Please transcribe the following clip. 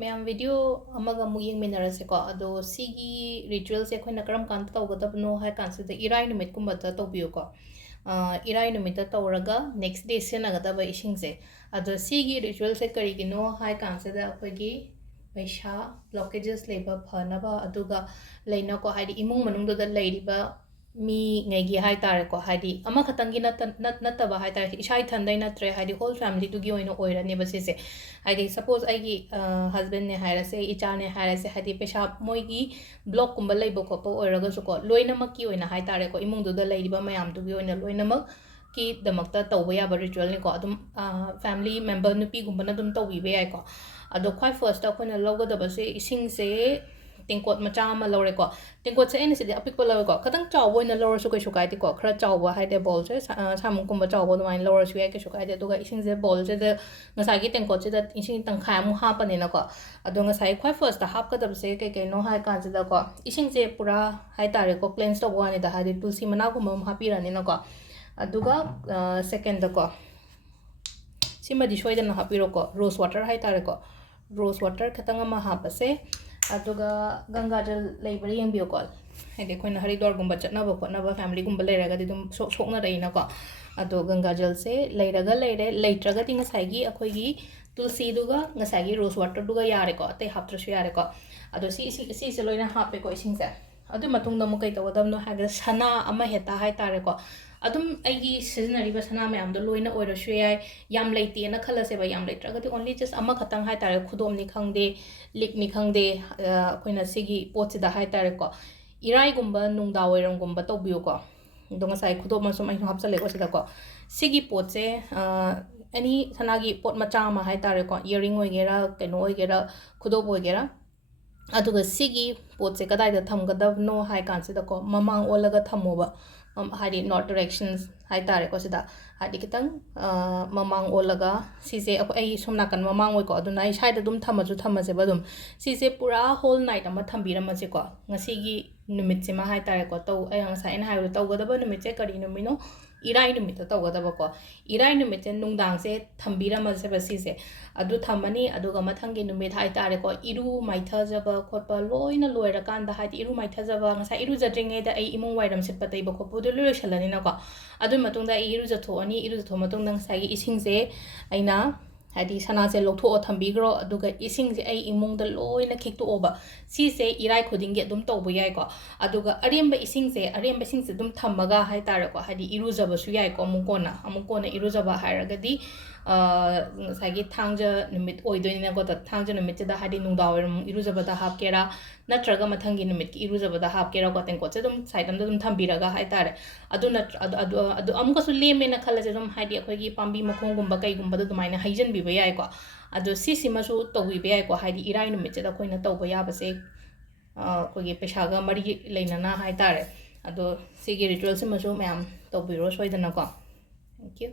ꯃꯌꯥꯝ ꯚꯤꯗꯤꯑꯣ ꯑꯃꯒ ꯑꯃꯨꯛ ꯌꯦꯡꯃꯤꯟꯅꯔꯁꯦꯀꯣ ꯑꯗꯣ ꯁꯤꯒꯤ ꯔꯤꯆꯨꯋꯦꯜꯁꯦ ꯑꯩꯈꯣꯏꯅ ꯀꯔꯝ ꯀꯥꯟꯗ ꯇꯧꯒꯗꯕꯅꯣ ꯍꯥꯏ ꯀꯥꯟꯁꯤꯗ ꯏꯔꯥꯏ ꯅꯨꯃꯤꯠꯀꯨꯝꯕꯗ ꯇꯧꯕꯤꯌꯨꯀꯣ ꯏꯔꯥꯏ ꯅꯨꯃꯤꯠꯇ ꯇꯧꯔꯒ ꯅꯦꯛꯁ ꯗꯦ ꯁꯤꯖꯤꯟꯅꯒꯗꯕ ꯏꯁꯤꯡꯁꯦ ꯑꯗꯣ ꯁꯤꯒꯤ ꯔꯤꯆꯨꯋꯦꯜꯁꯦ ꯀꯔꯤꯒꯤꯅꯣ ꯍꯥꯏ ꯀꯥꯟꯁꯤꯗ ꯑꯩꯈꯣꯏꯒꯤ ꯄꯩꯁꯥ ꯕ꯭ꯂꯣꯀꯦꯖꯦꯁ ꯂꯩꯕ ꯐꯅꯕ ꯑꯗꯨꯒ ꯂꯩꯅꯀꯣ ꯍꯥꯏꯗꯤ ꯏꯃꯨꯡ ꯃꯅꯨꯡꯗꯨꯗ ꯂꯩꯔꯤꯕ ꯃꯤꯉꯩꯒꯤ ꯍꯥꯏ ꯇꯥꯔꯦꯀꯣ ꯍꯥꯏꯗꯤ ꯑꯃꯈꯛꯇꯪꯒꯤ ꯅꯠꯇꯕ ꯍꯥꯏ ꯇꯥꯔꯦ ꯏꯁꯥ ꯏꯊꯟꯗꯩ ꯅꯠꯇ꯭ꯔꯦ ꯍꯥꯏꯗꯤ ꯍꯣꯜ ꯐꯦꯃꯤꯂꯤꯗꯨꯒꯤ ꯑꯣꯏꯅ ꯑꯣꯏꯔꯅꯦꯕ ꯁꯤꯁꯦ ꯍꯥꯏꯗꯤ ꯁꯄꯣꯁ ꯑꯩꯒꯤ ꯍꯁꯕꯦꯟꯅꯦ ꯍꯥꯏꯔꯁꯦ ꯏꯆꯥꯅꯦ ꯍꯥꯏꯔꯁꯦ ꯍꯥꯏꯗꯤ ꯄꯩꯁꯥ ꯃꯣꯏꯒꯤ ꯕ꯭ꯂꯣꯛꯀꯨꯝꯕ ꯂꯩꯕ ꯈꯣꯠꯄ ꯑꯣꯏꯔꯒꯁꯨꯀꯣ ꯂꯣꯏꯅꯃꯛꯀꯤ ꯑꯣꯏꯅ ꯍꯥꯏ ꯇꯥꯔꯦꯀꯣ ꯏꯃꯨꯡꯗꯨꯗ ꯂꯩꯔꯤꯕ ꯃꯌꯥꯝꯗꯨꯒꯤ ꯑꯣꯏꯅ ꯂꯣꯏꯅꯃꯛꯀꯤꯗꯃꯛꯇ ꯇꯧꯕ ꯌꯥꯕ ꯔꯤꯆꯨꯋꯦꯜꯅꯤꯀꯣ ꯑꯗꯨꯝ ꯐꯦꯃꯤꯂꯤ ꯃꯦꯝꯕꯔ ꯅꯨꯄꯤꯒꯨꯝꯕꯅ ꯑꯗꯨꯝ ꯇꯧꯕꯤꯕ ꯌꯥꯏꯀꯣ ꯑꯗꯣ ꯈ꯭ꯋꯥꯏ ꯐꯔꯁꯇ ꯑꯩꯈꯣꯏꯅ ꯂꯧꯒꯗꯕꯁꯦ ꯏꯁꯤꯡꯁꯦ ꯇꯦꯡꯀꯣꯠ ꯃꯆꯥ ꯑꯃ ꯂꯧꯔꯦꯀꯣ ꯇꯦꯡꯀꯣꯠꯁꯦ ꯑꯩꯅ ꯁꯤꯗꯤ ꯑꯄꯤꯛꯄ ꯂꯧꯋꯦꯀꯣ ꯈꯤꯇꯪ ꯆꯥꯎꯕ ꯑꯣꯏꯅ ꯂꯧꯔꯁꯨ ꯀꯩꯁꯨ ꯀꯥꯏꯗꯦꯀꯣ ꯈꯔ ꯆꯥꯎꯕ ꯍꯥꯏꯗꯤ ꯕꯣꯜꯁꯦ ꯁꯥꯃꯨꯛꯀꯨꯝꯕ ꯆꯥꯎꯕ ꯑꯗꯨꯃꯥꯏꯅ ꯂꯧꯔꯁꯨ ꯌꯥꯏ ꯀꯩꯁꯨ ꯀꯥꯏꯗꯦ ꯑꯗꯨꯒ ꯏꯁꯤꯡꯁꯦ ꯕꯣꯜꯁꯤꯗ ꯉꯁꯥꯏꯒꯤ ꯇꯦꯡꯀꯣꯠꯁꯤꯗ ꯏꯁꯤꯡ ꯇꯪꯈꯥꯏꯃꯨꯛ ꯍꯥꯞꯄꯅꯤꯅꯀꯣ ꯑꯗꯣ ꯉꯁꯥꯏ ꯈ꯭ꯋꯥꯏ ꯐꯔꯁꯇ ꯍꯥꯞꯀꯗꯕꯁꯦ ꯀꯩ ꯀꯩꯅꯣ ꯍꯥꯏ ꯀꯥꯟꯁꯤꯗꯀꯣ ꯏꯁꯤꯡꯁꯦ ꯄꯨꯔꯥ ꯍꯥꯏ ꯇꯥꯔꯦꯀꯣ ꯀ꯭ꯂꯦꯟꯁ ꯇꯧꯕ ꯋꯥꯅꯤꯗ ꯍꯥꯏꯗꯤ ꯇꯨꯜꯁꯤ ꯃꯅꯥꯒꯨꯝꯕ ꯑꯃ ꯍꯥꯞꯄꯤꯔꯅꯤꯅꯀꯣ ꯑꯗꯨꯒ ꯁꯦꯀꯦꯟꯗꯀꯣ ꯁꯤꯃꯗꯤ ꯁꯣꯏꯗꯅ ꯍꯥꯞꯄꯤꯔꯣꯀꯣ ꯔꯣꯁ ꯋꯥꯇꯔ ꯍꯥꯏ ꯇꯥꯔꯦꯀꯣ ꯔꯣꯁ ꯋꯥꯇꯔ ꯈꯤꯇꯪ ꯑꯃ ꯍꯥꯞꯄꯁꯦ ꯑꯗꯨꯒ ꯒꯪꯒꯥꯖꯜ ꯂꯩꯕ꯭ꯔꯥ ꯌꯦꯡꯕꯤꯌꯨꯀꯣ ꯍꯥꯏꯗꯤ ꯑꯩꯈꯣꯏꯅ ꯍꯔꯤꯗ꯭ꯋꯥꯔꯒꯨꯝꯕ ꯆꯠꯅꯕ ꯈꯣꯠꯅꯕ ꯐꯦꯃꯤꯂꯤꯒꯨꯝꯕ ꯂꯩꯔꯒꯗꯤ ꯑꯗꯨꯝ ꯁꯣꯛꯅꯔꯛꯏꯅꯀꯣ ꯑꯗꯣ ꯒꯪꯒꯥꯖꯜꯁꯦ ꯂꯩꯔꯒ ꯂꯩꯔꯦ ꯂꯩꯇ꯭ꯔꯒꯗꯤ ꯉꯁꯥꯏꯒꯤ ꯑꯩꯈꯣꯏꯒꯤ ꯇꯨꯜꯁꯤꯗꯨꯒ ꯉꯁꯥꯏꯒꯤ ꯔꯣꯁ ꯋꯥꯇꯔꯗꯨꯒ ꯌꯥꯔꯦꯀꯣ ꯑꯇꯩ ꯍꯥꯞꯇ꯭ꯔꯁꯨ ꯌꯥꯔꯦꯀꯣ ꯑꯗꯣ ꯁꯤꯁꯦ ꯂꯣꯏꯅ ꯍꯥꯞꯄꯦꯀꯣ ꯏꯁꯤꯡꯁꯦ ꯑꯗꯨ ꯃꯇꯨꯡꯗ ꯑꯃꯨꯛ ꯀꯩ ꯇꯧꯒꯗꯕꯅꯣ ꯍꯥꯏꯔꯒ ꯁꯅꯥ ꯑꯃ ꯍꯦꯛꯇ ꯍꯥꯏ ꯇꯥꯔꯦꯀꯣ ꯑꯗꯨꯝ ꯑꯩꯒꯤ ꯁꯤꯖꯤꯟꯅꯔꯤꯕ ꯁꯅꯥ ꯃꯌꯥꯝꯗꯣ ꯂꯣꯏꯅ ꯑꯣꯏꯔꯁꯨ ꯌꯥꯏ ꯌꯥꯝ ꯂꯩꯇꯦꯅ ꯈꯜꯂꯁꯦꯕ ꯌꯥꯝ ꯂꯩꯇ꯭ꯔꯒꯗꯤ ꯑꯣꯟꯂꯤ ꯖꯁ ꯑꯃꯈꯛꯇꯪ ꯍꯥꯏ ꯇꯥꯔꯦ ꯈꯨꯗꯣꯝꯅꯤ ꯈꯪꯗꯦ ꯂꯤꯛꯅꯤ ꯈꯪꯗꯦ ꯑꯩꯈꯣꯏꯅ ꯁꯤꯒꯤ ꯄꯣꯠꯁꯤꯗ ꯍꯥꯏ ꯇꯥꯔꯦꯀꯣ ꯏꯔꯥꯏꯒꯨꯝꯕ ꯅꯨꯡꯗꯥꯡꯋꯥꯏꯔꯝꯒꯨꯝꯕ ꯇꯧꯕꯤꯌꯨꯀꯣ ꯑꯗꯣ ꯉꯁꯥꯏ ꯈꯨꯗꯣꯞ ꯑꯃꯁꯨ ꯑꯩꯁꯨ ꯍꯥꯞꯆꯜꯂꯦꯀꯣ ꯁꯤꯗꯀꯣ ꯁꯤꯒꯤ ꯄꯣꯠꯁꯦ ꯑꯦꯅꯤ ꯁꯅꯥꯒꯤ ꯄꯣꯠ ꯃꯆꯥ ꯑꯃ ꯍꯥꯏ ꯇꯥꯔꯦꯀꯣ ꯏꯌꯔꯤꯡ ꯑꯣꯏꯒꯦꯔꯥ ꯀꯩꯅꯣ ꯑꯣꯏꯒꯦꯔꯥ ꯈꯨꯗꯣꯞ ꯑꯣꯏꯒꯦꯔꯥ ꯑꯗꯨꯒ ꯁꯤꯒꯤ ꯄꯣꯠꯁꯦ ꯀꯗꯥꯏꯗ ꯊꯝꯒꯗꯕꯅꯣ ꯍꯥꯏ ꯀꯥꯟꯁꯤꯗꯀꯣ ꯃꯃꯥꯡ ꯑꯣꯜꯂꯒ ꯊꯝꯃꯣꯕ ꯍꯥꯏꯗꯤ ꯅꯣꯔꯠ ꯗꯤꯔꯦꯛꯁꯟꯁ ꯍꯥꯏ ꯇꯥꯔꯦꯀꯣ ꯁꯤꯗ ꯍꯥꯏꯗꯤ ꯈꯤꯇꯪ ꯃꯃꯥꯡ ꯑꯣꯜꯂꯒ ꯁꯤꯁꯦ ꯑꯩ ꯁꯣꯝ ꯅꯥꯀꯟ ꯃꯃꯥꯡ ꯑꯣꯏꯀꯣ ꯑꯗꯨꯅ ꯑꯩ ꯁ꯭ꯋꯥꯏꯗ ꯑꯗꯨꯝ ꯊꯝꯃꯁꯦꯕ ꯑꯗꯨꯝ ꯁꯤꯁꯦ ꯄꯨꯔꯥ ꯍꯣꯜ ꯅꯥꯏꯠ ꯑꯃ ꯊꯝꯕꯤꯔꯝꯃꯁꯦꯀꯣ ꯉꯁꯤꯒꯤ ꯅꯨꯃꯤꯠꯁꯤꯃ ꯍꯥꯏ ꯇꯥꯔꯦꯀꯣ ꯉꯁꯥꯏ ꯑꯩꯅ ꯍꯥꯏꯕꯗꯣ ꯇꯧꯒꯗꯕ ꯅꯨꯃꯤꯠꯁꯦ ꯀꯔꯤ ꯅꯨꯃꯤꯠꯅꯣ ꯏꯔꯥꯏ ꯅꯨꯃꯤꯠꯇ ꯇꯧꯒꯗꯕꯀꯣ ꯏꯔꯥꯏ ꯅꯨꯃꯤꯠꯁꯦ ꯅꯨꯡꯗꯥꯡꯁꯦ ꯊꯝꯕꯤꯔꯝꯃꯁꯦꯕ ꯁꯤꯁꯦ ꯑꯗꯨ ꯊꯝꯃꯅꯤ ꯑꯗꯨꯒ ꯃꯊꯪꯒꯤ ꯅꯨꯃꯤꯠ ꯍꯥꯏ ꯇꯥꯔꯦꯀꯣ ꯏꯔꯨ ꯃꯥꯏꯊꯖꯕ ꯈꯣꯠꯄ ꯂꯣꯏꯅ ꯂꯣꯏꯔꯀꯥꯟꯗ ꯍꯥꯏꯗꯤ ꯏꯔꯨ ꯃꯥꯏꯊꯖꯕ ꯉꯁꯥꯏ ꯏꯔꯨꯖꯗ꯭ꯔꯤꯉꯩꯗ ꯑꯩ ꯏꯃꯨꯡ ꯋꯥꯏꯔꯝ ꯁꯤꯠꯄ ꯇꯩꯕ ꯈꯣꯠꯄꯗꯣ ꯂꯣꯏ ꯂꯣꯏꯁꯜꯂꯅꯤꯅꯀꯣ ꯑꯗꯨꯒꯤ ꯃꯇꯨꯡꯗ ꯑꯩ ꯏꯔꯨꯖꯊꯣꯛꯑꯅꯤ ꯏꯔꯨꯖꯊꯣꯛꯑ ꯃꯇꯨꯡꯗ ꯉꯁꯥꯏꯒꯤ ꯏꯁꯤꯡꯁꯦ ꯑꯩꯅ ꯍꯥꯏꯗꯤ ꯁꯅꯥꯁꯦ ꯂꯧꯊꯣꯛꯑ ꯊꯝꯕꯤꯈ꯭ꯔꯣ ꯑꯗꯨꯒ ꯏꯁꯤꯡꯁꯦ ꯑꯩ ꯏꯃꯨꯡꯗ ꯂꯣꯏꯅ ꯈꯤꯛꯇꯣꯛꯑꯣꯕ ꯁꯤꯁꯦ ꯏꯔꯥꯏ ꯈꯨꯗꯤꯡꯒꯤ ꯑꯗꯨꯝ ꯇꯧꯕ ꯌꯥꯏꯀꯣ ꯑꯗꯨꯒ ꯑꯔꯦꯝꯕ ꯏꯁꯤꯡꯁꯦ ꯑꯗꯨꯝ ꯊꯝꯃꯒ ꯍꯥꯏ ꯇꯥꯔꯦꯀꯣ ꯍꯥꯏꯗꯤ ꯏꯔꯨꯖꯕꯁꯨ ꯌꯥꯏꯀꯣ ꯑꯃꯨꯛ ꯀꯣꯟꯅ ꯏꯔꯨꯖꯕ ꯍꯥꯏꯔꯒꯗꯤ ꯉꯁꯥꯏꯒꯤ ꯊꯥꯡꯖ ꯅꯨꯃꯤꯠ ꯑꯣꯏꯗꯣꯏꯅꯤꯅꯀꯣ ꯊꯥꯡꯖ ꯅꯨꯃꯤꯠꯁꯤꯗ ꯍꯥꯏꯗꯤ ꯅꯨꯡꯗꯥꯡꯋꯥꯏꯔꯝ ꯏꯔꯨꯖꯕꯗ ꯍꯥꯞꯀꯦꯔꯥ ꯅꯠꯇ꯭ꯔꯒ ꯃꯊꯪꯒꯤ ꯅꯨꯃꯤꯠꯀꯤ ꯏꯔꯨꯖꯕꯗ ꯍꯥꯞꯀꯦꯔꯥꯀꯣ ꯇꯦꯡꯀꯣꯠꯁꯦ ꯑꯗꯨꯝ ꯁꯥꯏꯠ ꯑꯃꯗ ꯑꯗꯨꯝ ꯊꯝꯕꯤꯔꯒ ꯍꯥꯏ ꯇꯥꯔꯦ ꯑꯗꯨ ꯑꯃꯨꯛꯀꯁꯨ ꯂꯦꯝꯃꯦꯅ ꯈꯜꯂꯁꯦ ꯑꯗꯨꯝ ꯍꯥꯏꯗꯤ ꯑꯩꯈꯣꯏꯒꯤ ꯄꯥꯝꯕꯤ ꯃꯈꯣꯡꯒꯨꯝꯕ ꯀꯩꯒꯨꯝꯕꯗ ꯑꯗꯨꯃꯥꯏꯅ ꯍꯩꯖꯤꯟꯕꯤꯕ ꯌꯥꯏꯀꯣ ꯑꯗꯣ ꯁꯤꯁꯤꯃꯁꯨ ꯇꯧꯕꯤꯕ ꯌꯥꯏꯀꯣ ꯍꯥꯏꯗꯤ ꯏꯔꯥꯏ ꯅꯨꯃꯤꯠꯁꯤꯗ ꯑꯩꯈꯣꯏꯅ ꯇꯧꯕ ꯌꯥꯕꯁꯦ ꯑꯩꯈꯣꯏꯒꯤ ꯄꯩꯁꯥꯒ ꯃꯔꯤ ꯂꯩꯅꯅ ꯍꯥꯏ ꯇꯥꯔꯦ ꯑꯗꯣ ꯁꯤꯒꯤ ꯔꯤꯆꯨꯋꯦꯜꯁꯤꯃꯁꯨ ꯃꯌꯥꯝ ꯇꯧꯕꯤꯔꯣ ꯁꯣꯏꯗꯅꯀꯣ ꯊꯦꯡꯛ ꯌꯨ